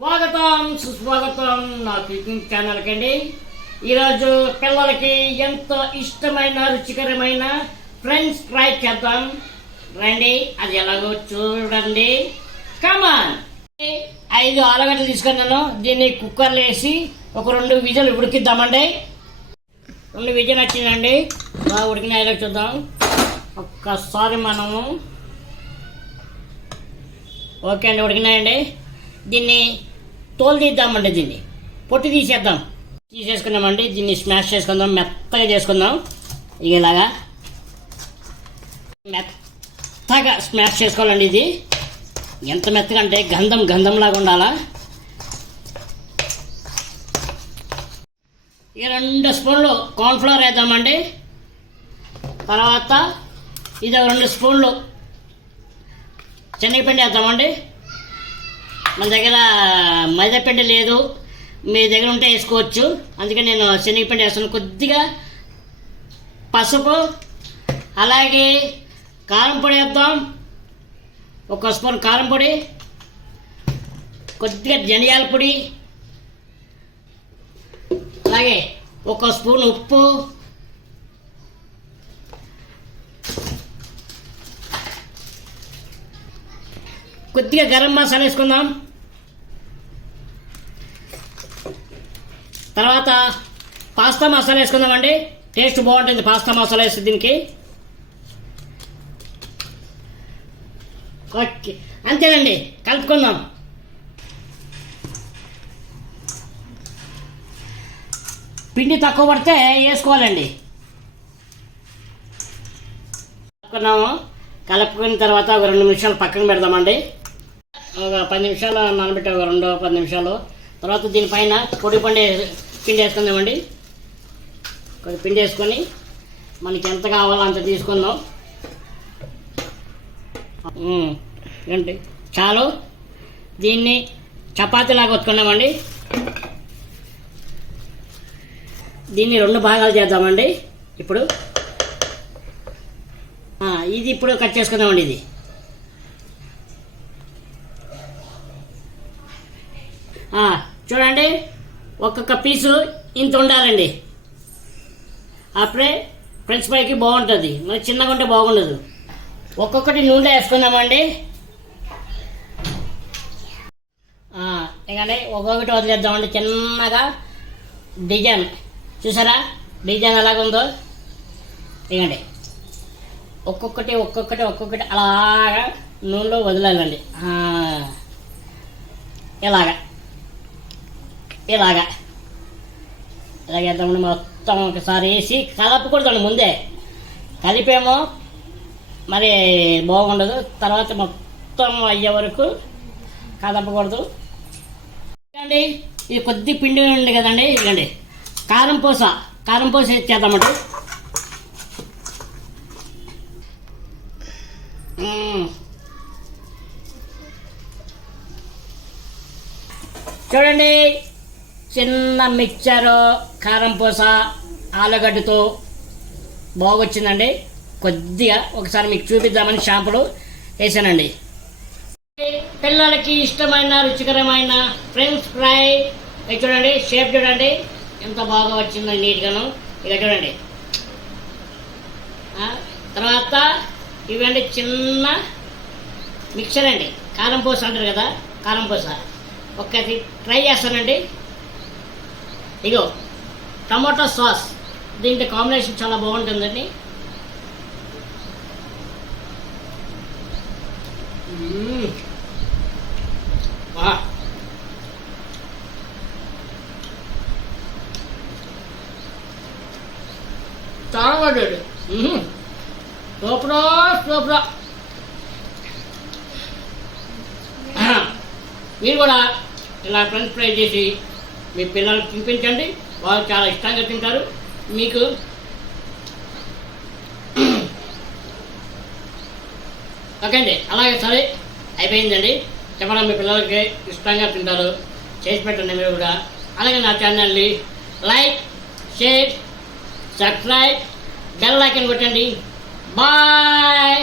స్వాగతం సుస్వాగతం నా కుకింగ్ ఛానల్కి అండి. ఈరోజు పిల్లలకి ఎంతో ఇష్టమైన రుచికరమైన ఫ్రెంచ్ ఫ్రై చేద్దాం రండి. అది ఎలాగో చూడండి. కమాన్. 5 ఆలుగడ్డలు తీసుకున్నాను. దీన్ని కుక్కర్లో వేసి ఒక 2 విజిల్ ఉడికిద్దామండి. 2 విజిల్ వచ్చిందండి. బాగా ఉడికినాయో చూద్దాం ఒక్కసారి మనము. ఓకే అండి, ఉడికినాయండి. దీన్ని తోలు తీద్దామండి. దీన్ని పొట్టి తీసేసుకున్నామండి. దీన్ని స్మాష్ చేసుకుందాం, మెత్తగా చేసుకుందాం. ఇలాగా మెత్తగా స్మాష్ చేసుకోవాలండి. ఇది ఎంత మెత్తగా అంటే గంధంలాగా ఉండాలా. 2 స్పూన్లు కార్న్ఫ్లవర్ వేద్దామండి. తర్వాత ఇది 2 స్పూన్లు శనగపిండి వేద్దామండి. మన దగ్గర మైదాపిండి లేదు, మీ దగ్గర ఉంటే వేసుకోవచ్చు. అందుకే నేను శనగపిండి వేస్తాను. కొద్దిగా పసుపు, అలాగే కారం పొడి వేద్దాం. 1 స్పూన్ కారం పొడి, కొద్దిగా ధనియాల పొడి, అలాగే 1 స్పూన్ ఉప్పు, కొద్దిగా గరం మసాలా వేసుకుందాం. తర్వాత పాస్తా మసాలా వేసుకుందామండి. టేస్ట్ బాగుంటుంది పాస్తా మసాలా వేస్తే దీనికి. ఓకే, అంతేనండి, కలుపుకుందాం. పిండి తక్కువ పడితే వేసుకోవాలండి. కలుపుకున్న తర్వాత ఒక 2 నిమిషాలు పక్కన పెడదామండి. ఒక 10 నిమిషాలు నానబెట్టే, ఒక 10 నిమిషాలు. తర్వాత దీనిపైన పిండి వేసుకుందామండి. కొద్ది పిండి వేసుకొని మనకి ఎంత కావాలో అంత తీసుకుందాం. ఏంటి చాలు. దీన్ని చపాతీలాగా ఒత్తుకున్నామండి. దీన్ని 2 భాగాలు చేద్దామండి. ఇది ఇప్పుడు కట్ చేసుకుందామండి. ఇది చూడండి, ఒక్కొక్క పీసు ఇంత ఉండాలండి. అప్పుడే ఫ్రెంచ్ ఫ్రైకి బాగుంటుంది. మరి చిన్నగా ఉంటే బాగుండదు. ఒక్కొక్కటి నూనె వేసుకుందామండి. ఇకండి ఒక్కొక్కటి వదిలేద్దామండి. చిన్నగా డిజైన్ చూసారా, డిజైన్ ఎలాగుందో. ఇకండి ఒక్కొక్కటి అలాగా నూనెలో వదిలాలండి. ఇలాగేద్దామండి. మొత్తం ఒకసారి వేసి కలపకూడదండి. ముందే కలిపేమో మరి బాగుండదు. తర్వాత మొత్తం అయ్యే వరకు కలపకూడదు. ఇదండి, ఇది కొద్ది పిండి ఉంది కదండి. ఇదండి కారం పూస ఇచ్చేద్దామండి. చూడండి, చిన్న మిక్చరు కారం పూస ఆలుగడ్డతో బాగొచ్చిందండి. కొద్దిగా ఒకసారి మీకు చూపిద్దామని షాంపులు వేసానండి. పిల్లలకి ఇష్టమైన రుచికరమైన ఫ్రెంచ్ ఫ్రై. చూడండి, షేప్ చూడండి ఎంత బాగా వచ్చిందండి, నీట్గాను. ఇక చూడండి. తర్వాత ఇవండి చిన్న మిక్చర్ అండి. కారం పూస అంటారు కదా, కారం పూస. ఒక్కటి ట్రై చేస్తానండి. ఇగో టమాటో సాస్, దీంట్లో కాంబినేషన్ చాలా బాగుంటుందండి. చాలా బాగుంది. సూపరా. మీరు కూడా ఇలా ఫ్రెంచ్ ఫ్రై చేసి మీ పిల్లలకు తినిపించండి. వాళ్ళు చాలా ఇష్టంగా తింటారు. మీకు ఓకే అండి, అలాగే సరే అయిపోయిందండి. చెప్పడం మీ పిల్లలకి ఇష్టంగా తింటారు. చేసి పెట్టండి మీరు కూడా. అలాగే నా ఛానల్ని like, share, subscribe, bell icon కొట్టండి. బాయ్.